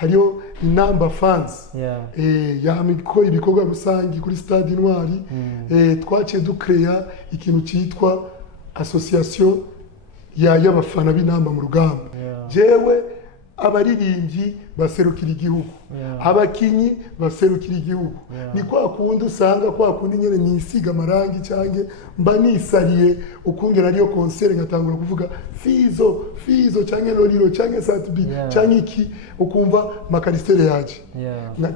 hariyo inamba fans yeah. ibikorwa rusangi kuri stade Intwari twaciye ducrea ikintu cyitwa association y'abafana b'inamba mu rugamba jewe abaririmbyi baserukira igihugu abakinyi baserukira igihugu ni kwa kundi usanga kwa kundi nyene nisiga amarangi cyange mba nisariye ukungera ariyo concert ngatangura kuvuga fizo cyange lolilo cyange satbi cyange iki ukumva makalistere yaje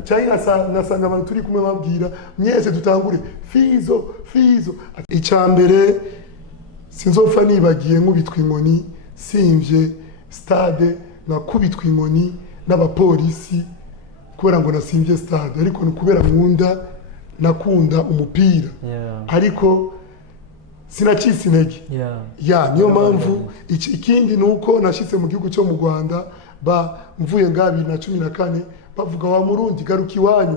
cyange nasanga abantu turi kumwe babwira mwese dutangure fizo icambere sinzopfa nibagiye nkubitwa inkoni simvye stade nakubitwa inkoni n'abapolisi kubera ngo nasimvye stade ariko kubera nkunda nakunda umupira ariko sinacitse intege niyo mpamvu ikindi nuko nashitse mu gihugu cyo mu Rwanda mvuye nga 2014 bavuga wa Murundi garuka iwanyu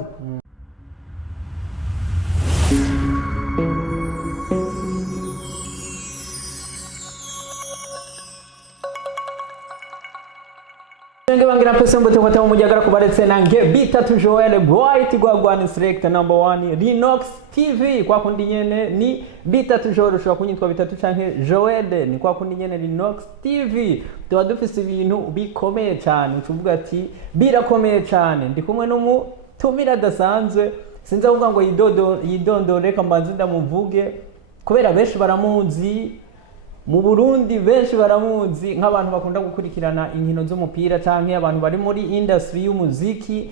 Bangira pesa mbote kwa tamu mujagara kubaretse nange bitatu Joel Bright gwagwana select number 1 Rinox TV kwa kundi nyene ni bitatu Joel ushobora kunyitwa bitatu canke Joel ni kwa kundi nyene Rinox TV tuba dufise ibintu bikomeye cyane ucuvuga ati birakomeye cyane ndi kumwe n'umutumira dasanzwe sinza kuvuga ngo yidondore kambanze ndamuvuge kubera benshi baramuzi mu Burundi benshi baramuzi nk'abantu bakunda gukurikirana inkino z'umupira canke abantu bari muri industry y'umuziki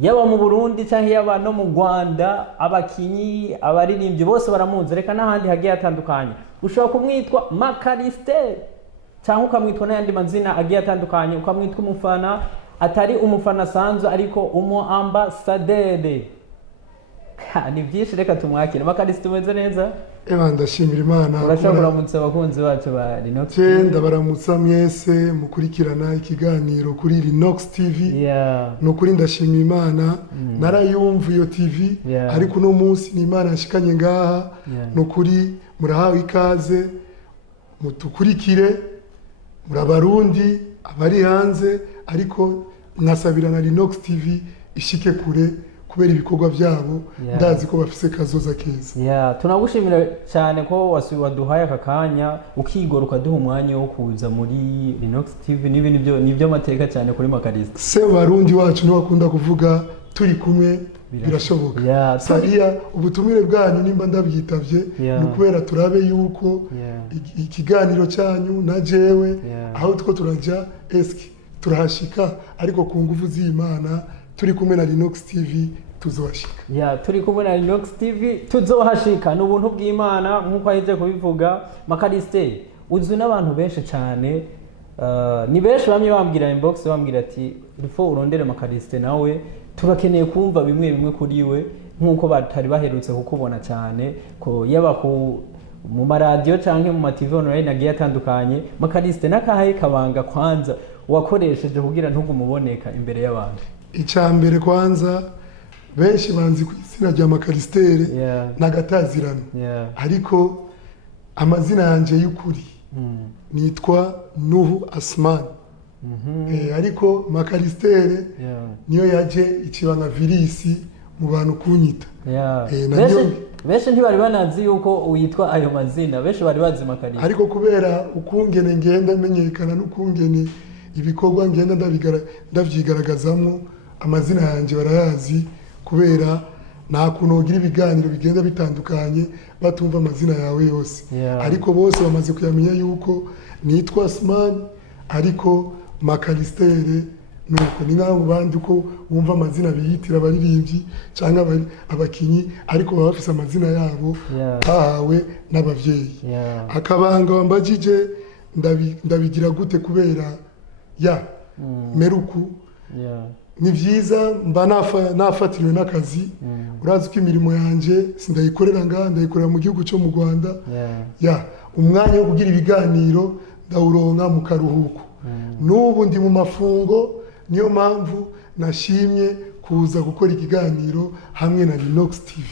yaba mu Burundi canke yaba no mu Rwanda abakinyi abaririmbyi bose baramuzi reka n'ahandi hagiye hatandukanye ushobora kumwitwa Makaliste canke ukamwitwa n'ayandi mazina agiye atandukanye ukamwitwa umufana atari umufana sanzwe ariko ambassadeur ni byinshi reka tumwakire Makaliste umeze neza ndashimira Imana urashobora kuramutsa abakunzi bacu ba Rinox ndabaramutsa mwese mukurikirana ikiganiro kuri Rinox TV no kuri ndashimira Imana narayumva iyo TV ariko no munsi ni Imana yashikanye ngaha no kuri murahawe ikaze mutukurikire murabarundi abari hanze ariko mwasabira na Rinox TV ishike kure kubera ibikorwa byabo ndazi ko bafise kazoza keza tunagushimira cyane ko waduhaye akakanya ukigora ukaduha umwanya wo kuza muri Rinox TV nibyo mateka cyane kuri Makaliste se barundi wacu ni wakunda kuvuga turi kumwe birashoboka sariya ubutumire bwanyu nimba ndabyitavye ni kubera turabe yuko ikiganiro cyanyu na jewe aho two turaja eski turahashika ariko ku nguvu z'Imana turi kumwe na Rinox TV tuzohashika turi kumwe na Rinox TV tuzohashika n'ubuntu bw'Imana nkuko aheje kubivuga Makaliste uzi n'abantu benshi cyane ni benshi bamye bambwira inbox bambwira ati rifo urondere Makaliste nawe turakeneye kumva bimwe kuri we nkuko batari baherutse kukubona cyane ko yaba mu maradio canke mu ma TV online agiye atandukanye Makaliste nakahaye kabanga kwanza wakoresheje kugira ntugumuboneka imbere y'abantu icambere kwanza benshi banzi ku izina rya Makalistere nagatazirano ariko amazina yanje y'ukuri nitwa Nuhu Asman ariko Makalistere niyo yaje ikibanga virisi mu bantu kunyita benshi ntibari banazi yuko uyitwa ayo mazina benshi bari bazi Makaliste ariko kubera ukungene ngenda menyekana n'ukungene ibikorwa ngenda ndavyigaragazamo amazina yanje barayazi kubera nta kuntu ugira ibiganiro bigenda bitandukanye batumva amazina yawe yose ariko bose bamaze kuyamenya yuko nitwa Asman ariko Makalistere nuko ni nkaho bandi uko wumva amazina biyitira abaririmbyi cyangwa abakinyi ariko baba bafise amazina yabo bahawe n'abavyeyi akabanga wambajije ndabigira gute kubera meruku ni vyiza mba nafatiriwe n'akazi urazi ko imirimo yanje sindayikorera ndayikorera mu gihugu cyo mu Rwanda umwanya wo kugira ibiganiro ndawuronka mu karuhuko n'ubu ndi mu mafungo niyo mpamvu nashimye kuza gukora ikiganiro hamwe na Rinox TV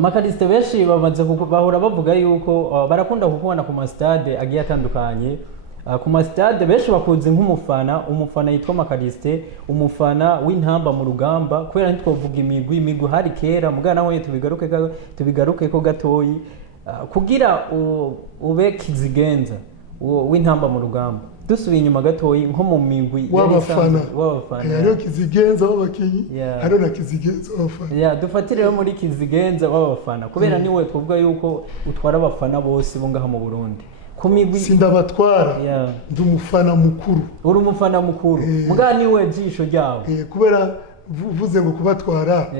Makaliste benshi bamaze bahora bavuga yuko barakunda kukubona ku ma stade agiye atandukanye ku masitade benshi bakunze umufana yitwa Makaliste, umufana w'intamba mu rugamba, kubera ntitwovuga imigwi hari kera mugana naho tubigaruke ko gatoyi, kugira ube kizigenza w'intamba mu rugamba. Dusubiye inyuma gatoyi nko mu migwi w'abafana hariho kizigenza w'abakinyi, hariho na kizigenza w'abafana. Dufatire muri kizigenza w'abafana kubera niwe twovuga yuko utwara abafana bose bo ngaha mu Burundi. Sindabatwara ndi umufana mukuru. Uri umufana mukuru mugana niwe jisho ryawe. Kubera vuze ngo kubatwara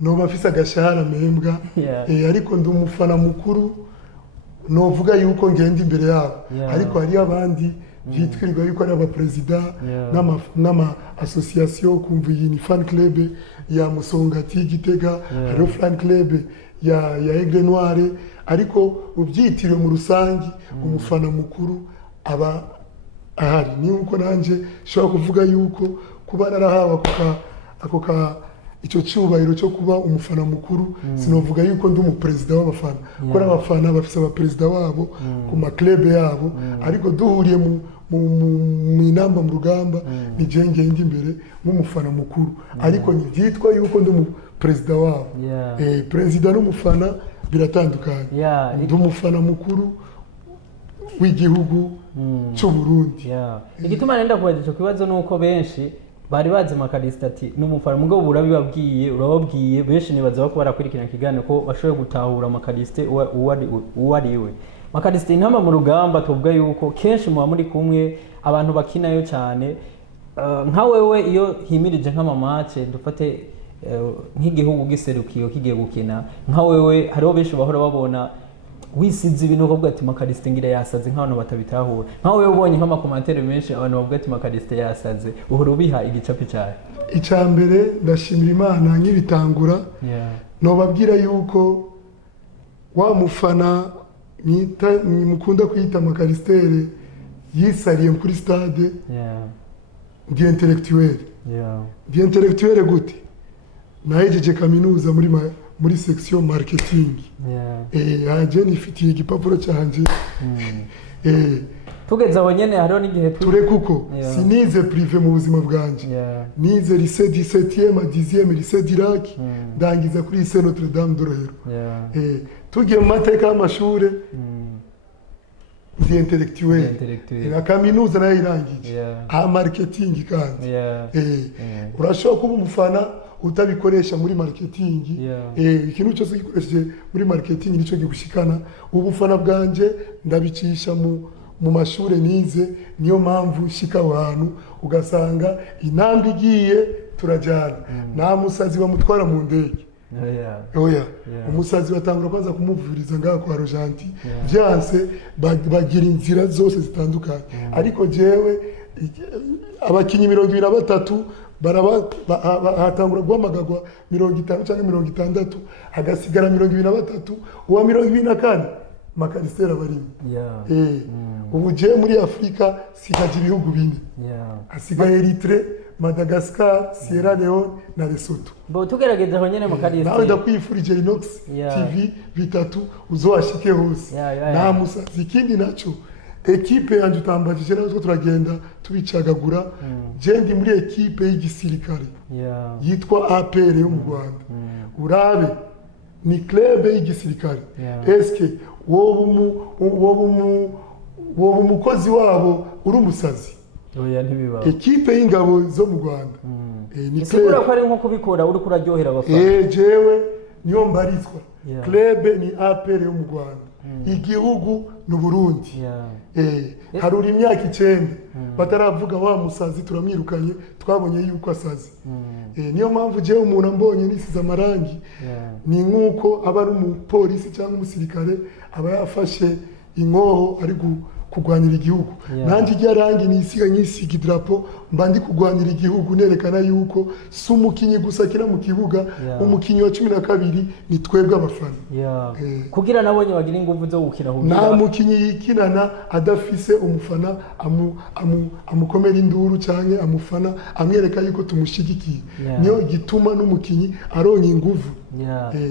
no bafise agashahara membwa, ariko ndi umufana mukuru, novuga yuko ngenda imbere yabo, ariko hari abandi byitwirirwa yuko ari abaperezida n'ama association, kumva iyi ni fan club ya Musongati Gitega, hariho fan club ya Aigle Noire, ariko ubyitiriwe mu rusangi umufana mukuru aba ahari. Ni uko nanje shobora kuvuga yuko kuba narahawe icyo cyubahiro cyo kuba umufana mukuru, sinovuga yuko ndi umuperezida w'abafana, kuko abafana bafise abaperezida wabo ku maklebe yabo, ariko duhuriye mu inamba mu rugamba ni je ngende imbere nk'umufana mukuru, ariko ntibyitwa yuko ndi umuperezida wabo. Perezida n'umufana biratandukanye. Ndi umufana mukuru w'igihugu cy'u Burundi. Igituma nenda kubaza ico kibazo nuko benshi bari bazi Makaliste ati n'umufana, mugabo urababwiye benshi nibaza bako barakurikirana kiganiro ko bashoboye gutahura Makaliste uwo ari we. Makaliste intamba mu rugamba tuvuga yuko kenshi muba muri kumwe abantu bakinayo cyane, nka wewe iyo himirije nk'amamace dufate nk'igihugu giserukiyo kigiye gukina, nka wewe hariho benshi bahora babona wisize ibintu bavuga ati Makaliste ngira yasaze, nk'abantu batabitahura. Nka wewe ubonye nk'amakomantere menshi abantu bavuga ati Makaliste yasaze, uhora ubiha igicapi cyane. Icambere ndashimira Imana nk'ibitangura, nobabwira yuko wa mufana mukunda kwita Makaliste yisariye kuri stade ndi intellectuel. Ndi intellectuel gute? Nahejeje kaminuza muri section marketing. Aje nifitiye igipapuro cyanje. Tugeze aho nyene hariho n'igihe ture kuko sinize privé mu buzima bwanje. Nize lycée 17e à 10e lycée d'Irak, ndangiza kuri lycée Notre Dame de Rohero. Tugiye mu mateka y'amashure ndi intellectuel. Na kaminuza nayo irangije marketing kandi. Urashobora kuba umufana utabikoresha muri marketing. Ikintu cyose gikoresheje muri marketing nicyo gigushikana. Ubufana bwanje ndabicisha mu mashure nize, niyo mpamvu shika abantu ugasanga inambi igiye turajana. Nta musazi bamutwara mu ndege. Umusazi batangura kwanza kumuvuriza ngaho kwa Rojanti, byanse bagira inzira zose zitandukanye. Ariko jewe abakinyi 23 hatangura guhamagagwa 50 cyangwa 60, hagasigara 23, uwa 24 Makaliste abarimo. Ubu je muri Afrika sigaje ibihugu bine. Asigaye Eritrea, Madagascar, Sierra Leone na Lesotho. Bo tugerageza aho nyene Makaliste. Nawe ndakwifurije Inox TV bitatu uzoashike hose. Nta musazi. Ikindi naco ekipe yanje utambajije nazo turagenda tubicagagura. Je ndi muri ekipe y'igisirikare yitwa APR yo mu Rwanda. Urabe ni club y'igisirikare. Eske wowe umukozi wabo uri umusazi? Ntibibaho. Ekipe y'ingabo zo mu Rwanda. Ni sigura ko ari nko kubikora uri kuraryohera abafana. Jewe niyo mbarizwa. Club ni APR yo mu Rwanda. Igihugu n'u Burundi. Haruri imyaka 9 bataravuga wa musazi turamwirukanye, twabonye yuko asazi. Niyo mpamvu jewe umuntu ambonye nisize amarangi ni nkuko aba ari umupolisi cyangwa umusirikare aba yafashe inkoho ari kugwanira igihugu. Nanjye ijyarangi nisiga nyisiga idrapo mbandi kugwanira igihugu, nerekana yuko si umukinyi gusa kira mu kibuga, umukinyi wa 12 ni twebwe abafana. Kugira nabonye bagira ingufu zo gukina hugira. Nta mukinyi yikinana adafise umufana amukomera induru cyane amufana amwereka yuko tumushigikiye. Niyo gituma n'umukinyi aronye ingufu.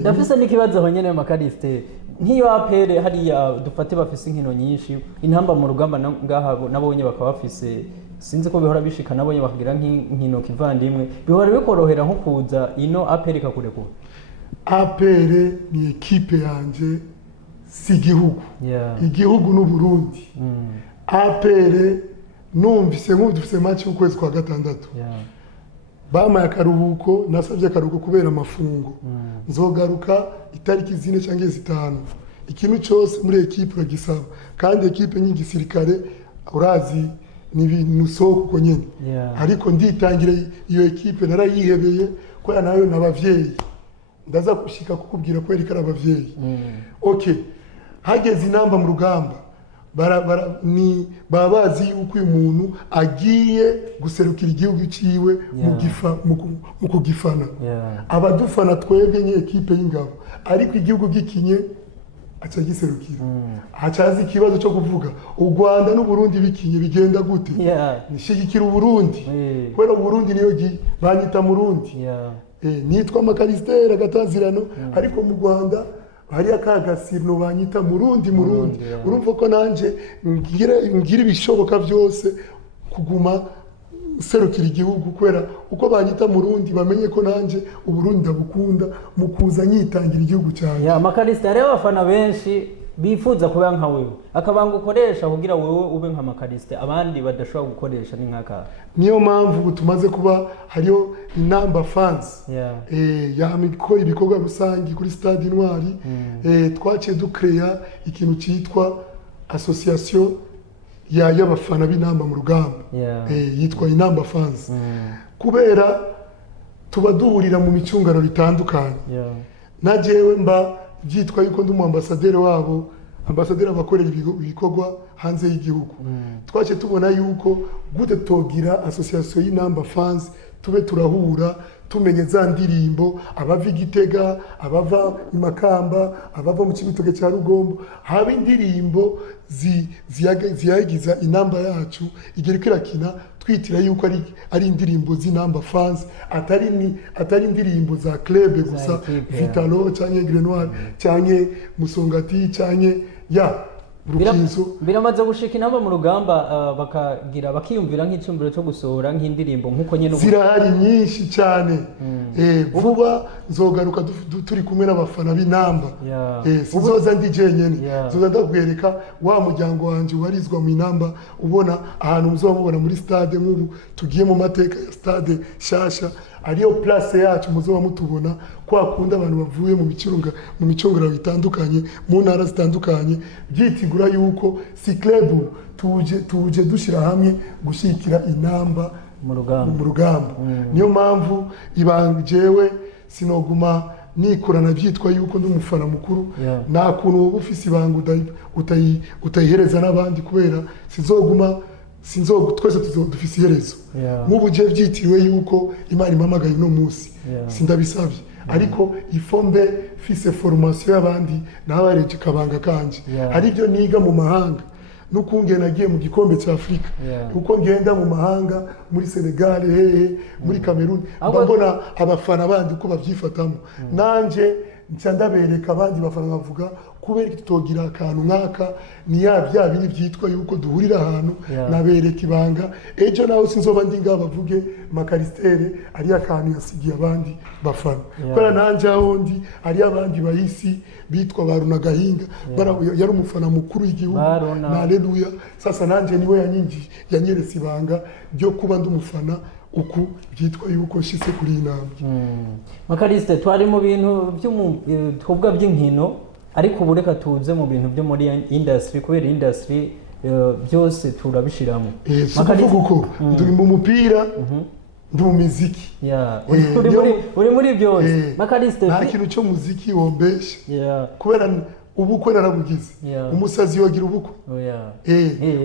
Ndafise n'ikibazo aho nyene Makaliste. nk'iyo APR hariya dufate bafise inkino nyinshi intamba mu rugamba ngaha nabonye bakaba bafise sinzi ko bihora bishika nabonye bakagira nk'inkino kivandimwe bihora bikorohera nko kuza ino APR ikakurekura. APR ni ekipe yanje si igihugu igihugu n'u Burundi. APR numvise nk'udufise match ukwezi kwa gatandatu bamaye akaruhuko nasabye akaruhuko kubera amafungo nzogaruka itariki 4 cyangwa 5 ikintu cyose muri ekipe uragisaba kandi ekipe ny'igisirikare urazi ni ibintu soko nyene ariko nditangire iyo ekipe narayihebeye ko nayo nabavyeyi ndaza gushika kukubwira ko eri karabavyeyi. Okay, hageze inamba mu rugamba ni babazi yuko uyu muntu agiye guserukira igihugu ciwe mu kugifana. Abadufana twebwe nye ekipe y'ingabo ariko igihugu gikinye aca giserukira. Hacaza ikibazo cyo kuvuga u Rwanda n'u Burundi bikinye bigenda gute? Nishigikira u Burundi. Kwera u Burundi niyo banyita mu Burundi. Nitwa Makaristera Gatazirano ariko mu Rwanda hari akagasirno banyita murundi urumva ko nanje ngira ibishoboka byose kuguma serukira igihugu kwera uko banyita murundi bamenye ko nanje u Burundi ndabukunda mu kuza nyitangira igihugu cyane. Makaristera rero abafana benshi bifuza kuba nka wewe akabanga ukoresha kugira wewe ube nka Makaristera abandi badashobora gukoresha ni nkaka. Niyo mpamvu tumaze kuba hariyo inamba fans yamikora ibikorwa rusangi kuri Stade Intwari. Twaciye ducrea ikintu cyitwa association y'abafana b'inamba mu rugamba yitwa inamba fans kubera tuba duhurira mu micungano bitandukanye. Najewe mba byitwa yuko ndi mu ambassadeur wabo ambasaderi abakorera ibikorwa hanze y'igihugu. Twace tubona yuko gute togira association y'inamba fans tube turahura tumenye za ndirimbo abava Igitega abava Imakamba abava mu Kibitoke cya Rugombo haba indirimbo ziyagiza inamba yacu igera kirakina twitira yuko ari indirimbo z'inamba fans atari indirimbo za club gusa Vitalo cyangwa Grenoir cyangwa Musongati cyangwa biramaze gushika inamba mu rugamba bakiyumvira nk'icumbiro cyo gusohora nk'indirimbo nkuko nyene zirahari nyinshi cyane. Vuba nzogaruka turi kumwe n'abafana b'inamba. Sizoza ndi jenyene zoza ndakwereka wa muryango wanje warizwa mu inamba ubona ahantu muzobamubona muri stade nk'ubu tugiye mu mateka ya stade shasha ariyo place yacu muzoba mutubona kwa kunda abantu bavuye mu micungura bitandukanye mu ntara zitandukanye byitigura yuko si club tuje dushira hamwe gushikira inamba mu rugamba. Niyo mpamvu ibanjewe sinoguma nikorana byitwa yuko ndi umufana mukuru nta kuntu uba ufise ibanga utayihereza n'abandi kubera twese dufise iherezo. Mubu je byitiriwe yuko Imana impamagaye no munsi sindabisabye ariko ifombe fise formation y'abandi nabareje kabanga kanje hari byo niga mu mahanga nukunge nagiye mu gikombe cya Afrika uko ngenda mu mahanga muri Senegal muri Cameroon mbona abafana bandi uko bavyifatamo nanje ncandabereka abandi bafana bavuga kubera tutogira akantu nkaka ni bya bindi byitwa yuko duhurira ahantu nabereka ibanga ejo nawe sinzoba ndi ngabavuge Makaristere ari akantu yasigiye abandi bafana kwera nanje ahondi ari abandi bahisi bitwa Baruna Gahinga yari umufana mukuru y'igihugu na haleluya. Sasa nanje niwe yanyeretse ibanga byo kuba ndi umufana uku byitwa yuko shise kuri inamba. Makariste twari mu bintu twubwa by'inkino ariko bureka tuze mu bintu byo muri industry kubera industry byose turabishiramo. Makariste uko ndi mu mupira ndi mu muziki uri muri byose Makariste nta kintu cyo muziki wombesha kubera ubukwe narabugize umusazi yogira ubukwe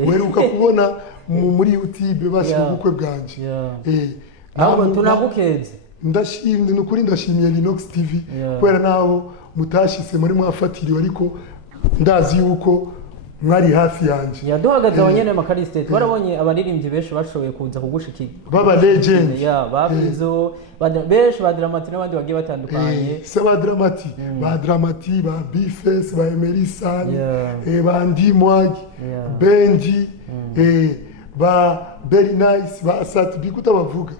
weruka kubona muri YouTube bashira ubukwe bwanje ntabwo tunagukeze ndashimye nukuri ndashimiye Linox TV kubera naho mutashise muri mwafatiriwe ariko ndazi yuko mwari hafi yanje yaduhagaze abanyene makariste twarabonye abaririmbyi benshi bashoboye kuza kugushikira baba legend babizo benshi ba Dramati n'abandi bagiye batandukanye se ba Dramati ba Bifes ba Emerson ba Ndimwag Benji ba Very Nice ba Asat bikuta bavuga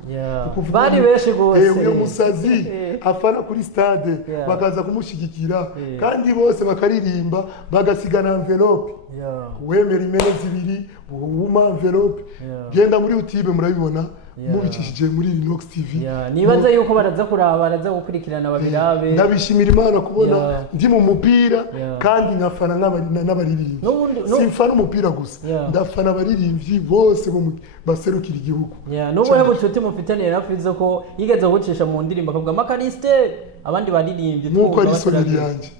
bari benshi gose uyo musazi afana kuri stade bakaza kumushigikira kandi bose bakaririmba bagasigana envelope wemera imene zibiri wuma envelope genda muri YouTube murabibona mubicishije muri Linox TV nibaza yuko baraza kuraba baraza gukurikirana babirabe ndabishimira Imana kubona ndi mu mupira kandi nkafana n'abaririmbyi simfana umupira gusa ndafana abaririmbyi bose baserukira igihugu n'ubuhe bucuti mufitaniye na Fizo ko yigeze gucisha mu ndirimbo akavuga makariste abandi baririmbyi nuko ari soneri yanje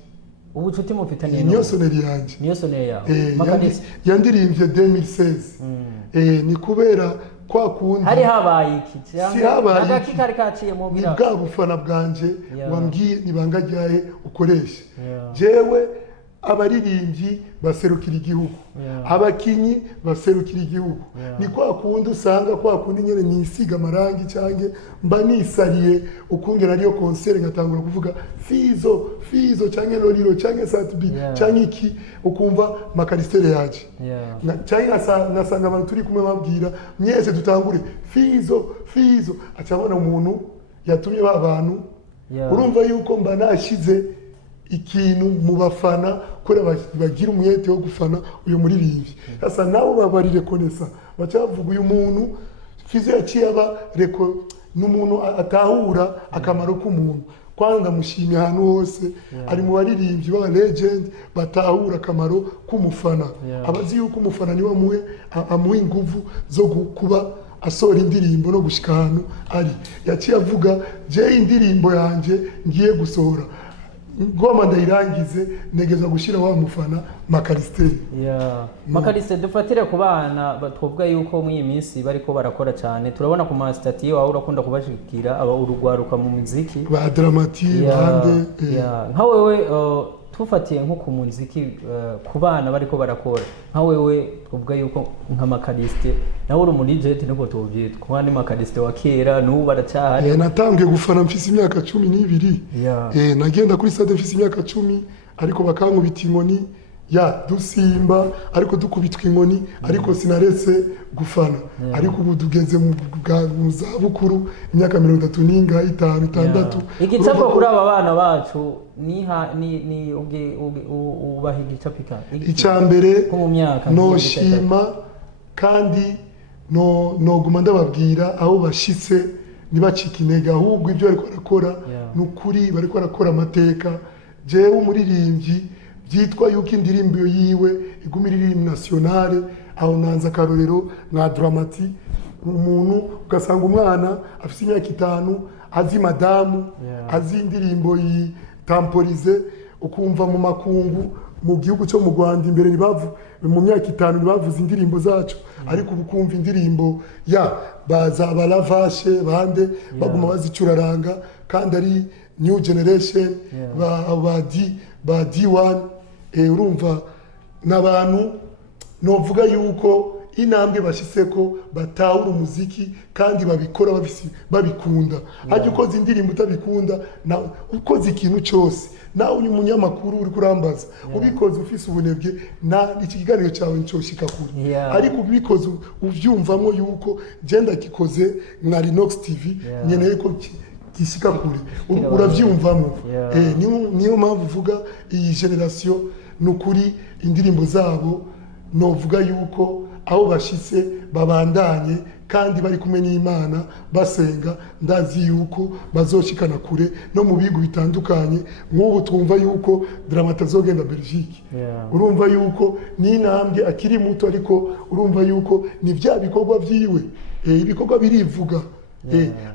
ubucuti mufitaniye niyo soneri yanje niyo soneri yawe makariste yandirimbye 2016 ni kubera kwa kundi hari habaye iki si habaye agakika ari kaciye mu bira bwa bufana bwanje wambwiye nibanga ryahe ukoresha jewe abaririmbyi baserukira igihugu abakinyi baserukira igihugu ni kwa kundi usanga kwa kundi nyene nisiga amarangi cange mba nisariye ukungera ariyo concert ngatangura kuvuga Fizo cange Lolilo cange Satbi cange iki ukumva makaristere yaje cange nasanga abantu turi kumwe babwira mwese dutangure Fizo acabona umuntu yatumye ba bantu urumva yuko mba nashize ikintu mu bafana kore bagira umwete wo gufana uyu muririmbyi sasa nabo babarire konesa bacavuga uyu muntu Fizo yaciye aba reko n'umuntu atahura akamaro k'umuntu kwanga mushimye ahantu hose ari mu baririmbyi ba legend batahura akamaro k'umufana abazi yuko umufana niwe amuha inguvu zo kuba asora indirimbo no gushika ahantu ari yaciye avuga je indirimbo yanje ngiye gusohora ngoma ndayirangize negeza gushira wa mufana makariste makariste dufatire ku bana batwovuga yuko mu iyi minsi bariko barakora cyane turabona ku mastati wawe urakunda kubashikira aba urugwaruka mu muziki ba Dramati bande nka wewe tufatiye nko ku muziki ku bana bariko barakora nka wewe twovuga yuko nka makariste nawe uri muri jet niko tuvyitwa kwa ni makariste wa kera n'ubu baracyahari natangiye gufana mfise imyaka 12 nagenda kuri stade mfise imyaka 10 ariko bakankubita inkoni dusimba ariko dukubitwa inkoni ariko sinaretse gufana ariko ubu tugeze mu zabukuru imyaka 35 igicapo kuri aba bana bacu ni ubahiga icapika icambere no shima kandi no guma ndababwira aho bashitse nibacika intege ahubwo ibyo ariko arakora nukuri bariko arakora amateka jewe umuririmbyi byitwa yuko indirimbo yiwe igumira iririmbo nationale aho nanza karorero nka Dramati umuntu ugasanga umwana afite imyaka 5 azi madamu azi indirimbo yi tamporize ukumva mu makungu mu gihugu cyo mu Rwanda imbere nibavu mu myaka 5 nibavuze indirimbo zacu ariko ubukumva indirimbo baza balavashe bande baguma bazicuraranga kandi ari new generation ba D1 urumva n'abantu novuga yuko intambwe bashitseko batahura umuziki kandi babikora babikunda haje ukoze indirimbo utabikunda na ukoze ikintu cyose nawe uyu munyamakuru uri kurambaza ubikoze ufise ubunebwe na iki kiganiro cyawe ncoshika kure ariko ubikoze uvyumvamo yuko genda kikoze nka Linox TV nyeneye ko gishika kure uravyumvamo niyo mpamvu uvuga iyi generation nukuri indirimbo zabo novuga yuko aho bashitse babandanye kandi bari kumwe n'Imana basenga ndazi yuko bazoshikana kure no mu bigo bitandukanye nk'ubu twumva yuko Dramati azogenda Belgique urumva yuko ni intambwe akiri muto ariko urumva yuko ni bya bikorwa vyiwe ibikorwa birivuga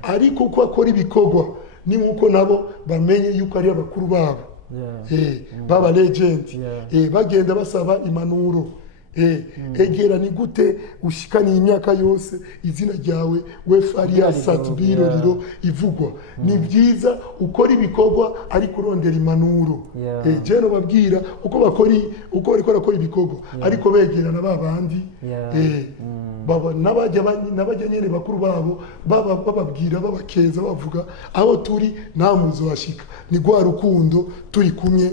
ariko ko akora ibikorwa ni nkuko nabo bamenye yuko ari abakuru babo baba legend bagenda basaba impanuro egera ni gute ushikaniye imyaka yose izina ryawe we Farias Biroriro ivugwa ni byiza ukora ibikorwa ariko urondera impanuro je no babwira uko bariko barakora ibikorwa ariko begerana babandi baba n'abajya nyene bakuru babo bababwira babakeza bavuga aho turi nta muzo washika ni gwa rukundo turi kumwe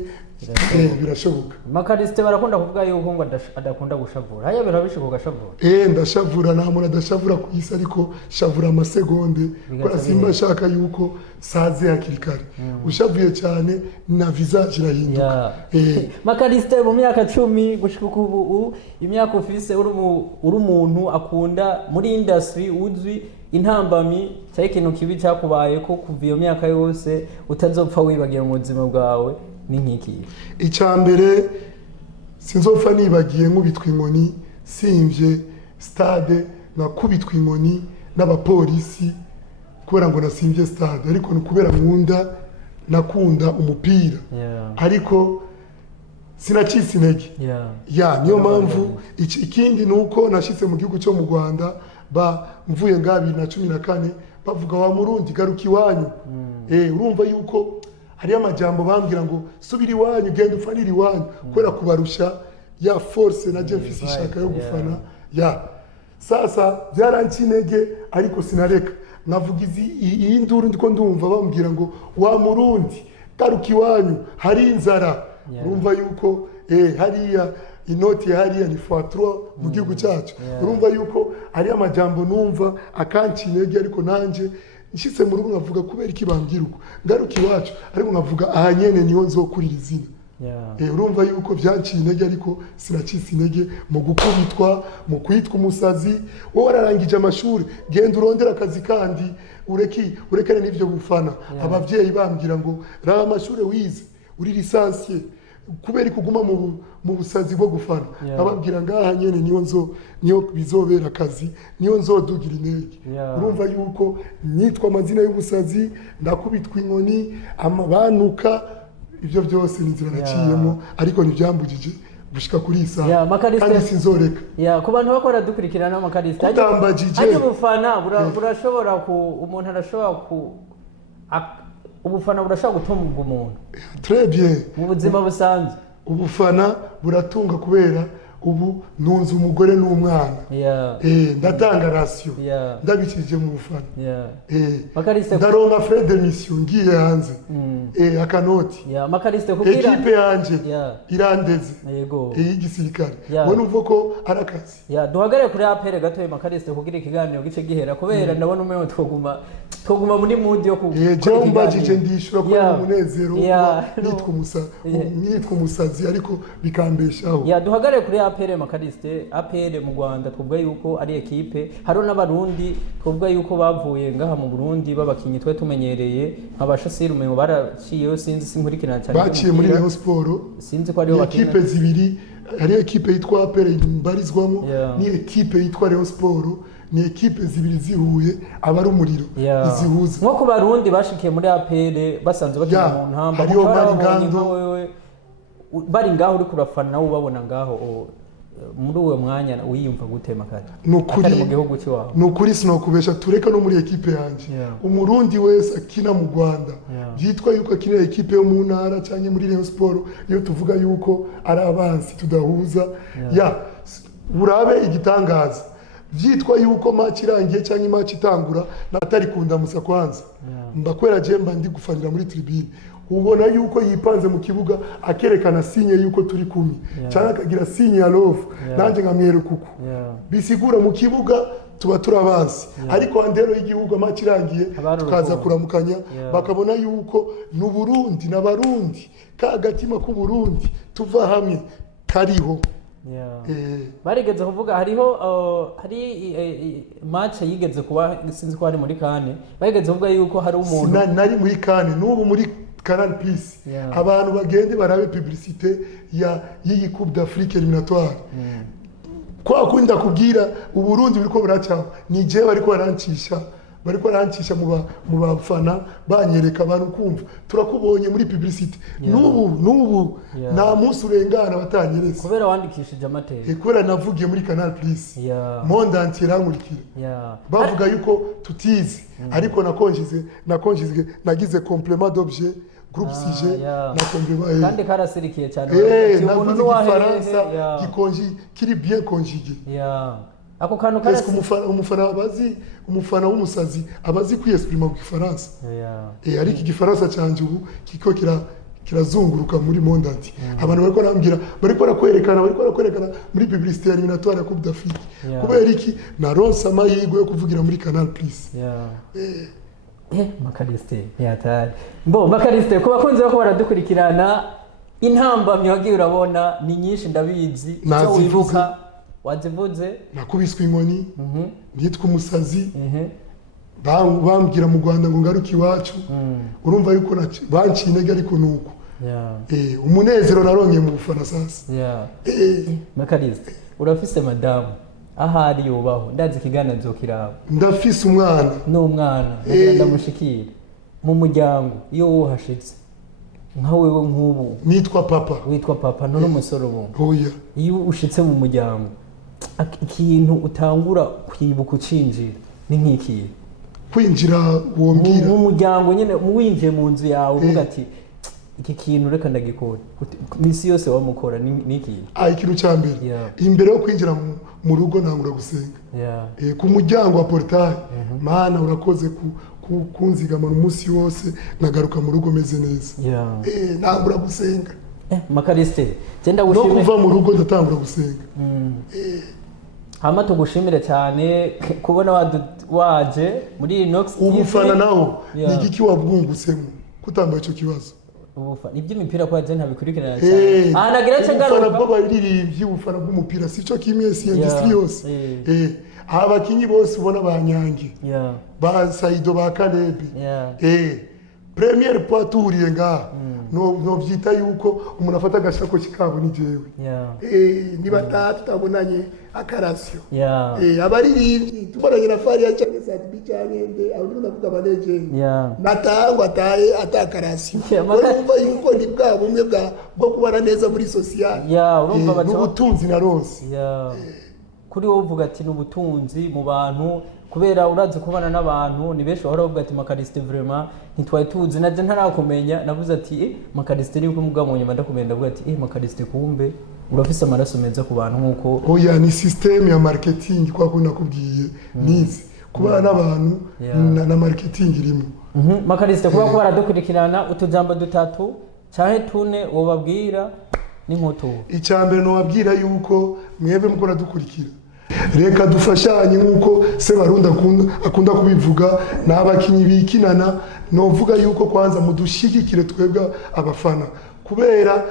birashoboka. Makariste barakunda kuvuga yuko ngo adakunda gushavura. Haya birabishika ugashavura. Ndashavura nta muntu adashavura ku isi ariko shavura amasegonde kwa simba shaka yuko saze hakirikare. Ushavuye cyane na visage irahinduka. Makariste mu myaka 10 gushika ubu imyaka ufise uri umuntu akunda muri industry uzwi intambami cya ikintu kibi cyakubaye ko kuva iyo myaka yose utazopfa wibagiye mu buzima bwawe ni nkiki. Icyambere sinzopfa nibagiye nkubitwa inkoni simvye stade nakubitwa inkoni n'abapolisi kubera ngo nasimvye stade ariko nukubera nkunda nakunda umupira ariko sinacitse intege niyo mpamvu ikindi nuko nashitse mu gihugu cyo mu Rwanda mvuye nga 2014 bavuga wa Murundi garuka iwanyu urumva yuko hari amajambo bambwira ngo subira iwanyu genda ufanira iwanyu kwera kubarusha ya force na Jeffis ishaka yo gufana sasa byarankinege ariko sinareka navuga iyi nduru ndiko ndumva bambwira ngo wa Murundi garuka iwanyu hari inzara urumva yuko hariya inoti hariya ni x3 mu gihugu cyacu urumva yuko hari amajambo numva akankinege ariko nanje nshitse mu rugo nkavuga kubera iki bambwira uko ngaruka iwacu ariko nkavuga aha nyene niho nzokurira izina urumva yuko byanciye intege ariko sinacitse intege mu gukubitwa mu kwitwa umusazi wowe wararangije amashuri genda urondera akazi kandi urekane n'ivyo gufana abavyeyi bambwira ngo raba amashuri wize uri lisansiye kubera kuguma mu busazi bwo gufana ababwira ngaha nyene niyo bizobera akazi niyo nzodugira intege urumva yuko nitwa amazina y'ubusazi ndakubitwa inkoni amabanuka ivyo byose n'inzira naciyemo ariko ntibyambugije gushika kuri isa kandi sinzoreka ku bantu bakora dukurikirana Makariste ajye bufana burashobora umuntu arashobora ubufana burashobora gutunga umuntu très bien mu buzima busanzwe ubufana buratunga kubera ubu nunze umugore n'umwana ndatanga ratio ndabikije mu bufana Makariste ndaronka frais de mission ngiye hanze akanoti Makariste kubwira equipe yanje irandeze yego y'igisirikare wone uvuga ko arakazi duhagare kuri apere gato Makariste kugira ikiganiro gice gihera kubera ndabona umwe twoguma muri mood yo kugira mbajije ndishura ko umunezero nitwa umusazi ariko bikambeshaho duhagare kuri apere Makariste apere mu Rwanda twubwa yuko ari equipe haro n'abarundi twubwa yuko bavuye ngaha mu Burundi babakinyi twe tumenyereye nk'abashasiri umengo baraciyeyo sinzi sinkurikirana cyane baciye muri Rayon Sport sinzi ko ari bakinyi equipe zibiri hari equipe yitwa apere mbarizwamo ni equipe yitwa Rayon Sport ni equipe zibiri zihuye abari umuriro izihuza nko ku barundi bashikiye muri apere basanzwe bakina mu ntamba hariyo Marigando bari ngaho uri kurafana nawe ubabona ngaho muri uwo mwanya wiyumva gute Makariste nukuri mu gihugu cyawe nukuri sinokubesha tureka no muri equipe yanje umurundi wese akina mu Rwanda byitwa yuko akina equipe yo mu ntara cyane muri Rayon Sport iyo tuvuga yuko ari abansi tudahuza urabe igitangaza byitwa yuko match irangiye cyangwa match itangura natari kunda musa kwanza mbakwera jemba ndi gufanira muri tribune ubona yuko yipanze mu kibuga akerekana sinye yuko turi kumwe cyane akagira sinye ya love nanje nkamwereka kuko bisigura mu kibuga tuba turabazi ariko andero y'igihugu match irangiye tukaza kuramukanya bakabona yuko n'u Burundi n'abarundi kagatima ku Burundi tuva hamwe kariho barigeze kuvuga hariho hari match yigeze kuba sinzi ko ari muri kane barigeze kuvuga yuko hari umuntu nari muri kane n'ubu muri Canal Plus abantu bagende barabe publicité y'iyi Coupe d'Afrique éliminatoire kwa kunda kubwira uburundi biriko buracaho ni je bariko barancisha bariko rancisha mu bafana banyereka abantu kumva turakubonye muri publicity n'ubu nta munsi urengana batanyeretse kubera wandikishije amateka kubera navugiye muri Canal Plus monde entier rankurikira bavuga yuko tutizi ariko nakonjize nagize complément d'objet groupe sujet na complément kandi karasirikiye cyane umuntu w'Ifaransa kiri bien conjugué ako kantu karasi umufana w'umusazi abazi kwiyesprima mu Gifaransa ariko igifaransa canje ubu kiko kirazunguruka muri monde entier abantu bariko nambwira bariko rakwerekana muri publicité ya eliminatoire ya Coupe d'Afrique kubera iki naronse amahirwe yo kuvugira muri Canal Plus Makaliste yatari Makaliste kuba kunze ko baradukurikirana intambamye wagiye urabona ni nyinshi ndabizi icyo wibuka wazivuze nakubiswe inkoni nitwa umusazi bambwira mu Rwanda ngo ngaruke iwacu urumva yuko banciye intege ariko nuko umunezero narongeye mu bufana sasa Makaliste urafise madamu ahari yubaho ndazi kigana nzokiraba ndafise umwana n'umwana ndamushikira mu muryango iyo wuhashitse nka wewe nk'ubu witwa papa none umusoro ubu iyo ushitse mu muryango ikintu utangura kwibuka ucinjira ni nk'iki kwinjira wombwira mu muryango nyene winjiye mu nzu yawe uvuga ati iki kintu reka ndagikora misi yose wamukora ni iki ikintu cya mbere imbere yo kwinjira mu rugo ntangura gusenga ku muryango wa portail mana urakoze kunzigamana umunsi wose nagaruka mu rugo meze neza ntangura gusenga Makaliste genda no kuva mu rugo ndatangura gusenga hama tugushimire cyane kubona waje muri Rinox TV ubufana naho ni igiki wabwungusemo kutambaye ico kibazo ubufana iby'imipira kwa je ntabikurikirana cyane nagira cyo garuka ubufana bw'abaririmbyi ubufana bw'umupira sico kimwe si industry yose abakinyi bose ubona banyange ba Saido ba Kalebi première fois tuhuriye ngaha no byita yuko umuntu afata agashako kikabo ni jewe niba tutabonanye akarasyo abaririmbyi tubaranye na Faria cyane Sadibi cyane aho ndavuga abalegend natangwa ataye atakarasyo urumva yuko ndi bwa bumwe bwo kubana neza muri social urumva n'ubutunzi na rose kuri wowe uvuga ati n'ubutunzi mu bantu kubera urazi kubana n'abantu ni benshi bahora bavuga ati Makaliste vraiment ntitwaye tuzi naje ntarakumenya navuze ati Makaliste ni uko mugabo nyuma ndakumenya ndavuga ati Makaliste kumbe urafise amaraso meza ku bantu nkuko ni system ya marketing kwa ko nakubwiye nizi kubana n'abantu na marketing irimo Makaliste kuba ko baradukurikirana utujambo dutatu cyahe tune wobabwira ni nkoto icyambere no wabwira yuko mwebwe mukora dukurikira reka dufashanye nkuko se Barundi akunda kubivuga n'abakinyi bikinana novuga yuko kwanza mudushigikire twebwe abafana kubera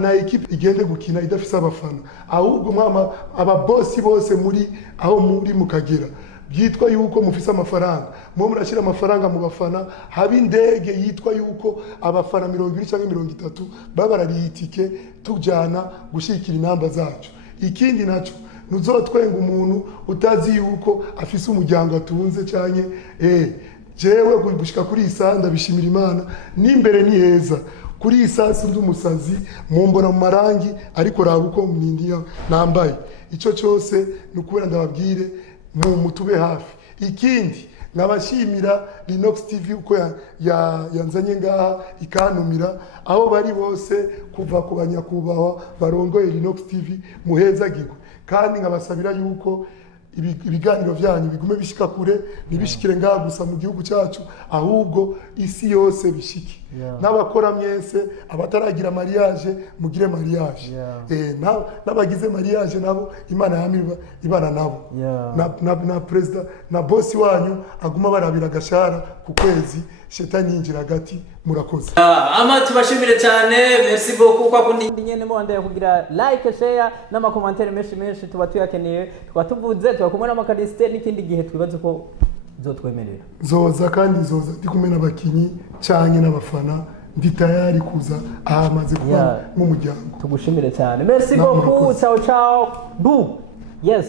na equipe igende gukina idafise abafana ahubwo mwama ababosi bose muri aho muri mukagera byitwa yuko mufise amafaranga murashira amafaranga mu bafana haba indege yitwa yuko abafana 20 cyangwa 30 babarariye itike tujana gushikira inamba zacu ikindi naco nuzotwenga umuntu utazi yuko afise umuryango atunze cyane jewe gushika kuri isanda bishimira Imana n'imbere ni heza kuri isasi ndumusazi mumbona mu marangi ariko rabuko mnindiya nambaye ico cyose nukubera ndababwire mu mutube hafi ikindi nkabashimira Rinox TV uko yanzanye ngaha ikantumira aho bari bose kuva ku banyakubahwa barongoye Rinox TV muhezagirwe kandi nkabasabira yuko ibiganiro byanyu bigume bishika kure nibishikire ngaha gusa mu gihugu cyacu ahubwo isi yose bishike n'abakora mwese abataragira mariage mugire mariage n'abagize mariage nabo Imana yamirwa ibana nabo na president na boss wanyu aguma barabira gashara ku kwezi shetani yinjira hagati murakoze ama tubashimire cyane merci beaucoup kwa kundi nyene mo ndaya kugira like share n'ama commentaire menshi tuba tuyakeneye twatuvuze twakumwe na Makaliste n'ikindi gihe twibaze ko zotwemerera zoza kandi zoza ndikumwe n'abakinyi cyane n'abafana ndi tayari kuza ahamaze kuba mu muryango tugushimire cyane merci beaucoup ciao bu yes